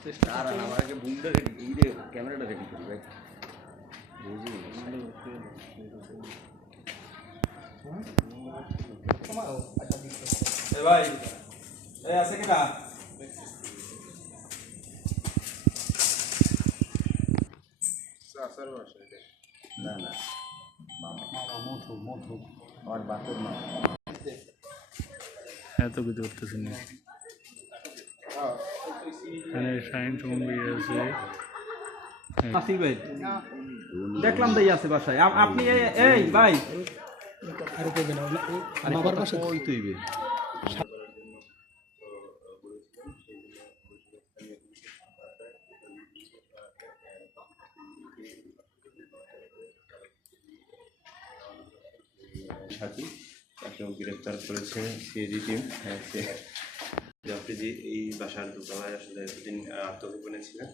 আর আমাকে বুঝতে রেডি এই রে ক্যামেরাটা রেডি করি ভাই বুঝলি এ ভাই এ আছে কিনা স্যার না না মামা মধু আমার বাপের মা এত কিছু করতেছি না এখানে শাইন চুম্বি আছে আসি ভাই দেখলাম তাই আছে বাসায় আপনি এই ভাই আরে কইবেন না বাবার পাশে ওই তুইবে সাথী তাকেও গ্রেপ্তার করেছে সিএজি টিম। হ্যাঁ, আপনি যে এই বাসার দোতলায় আসলে এতদিন আত্মগোপনে ছিলেন।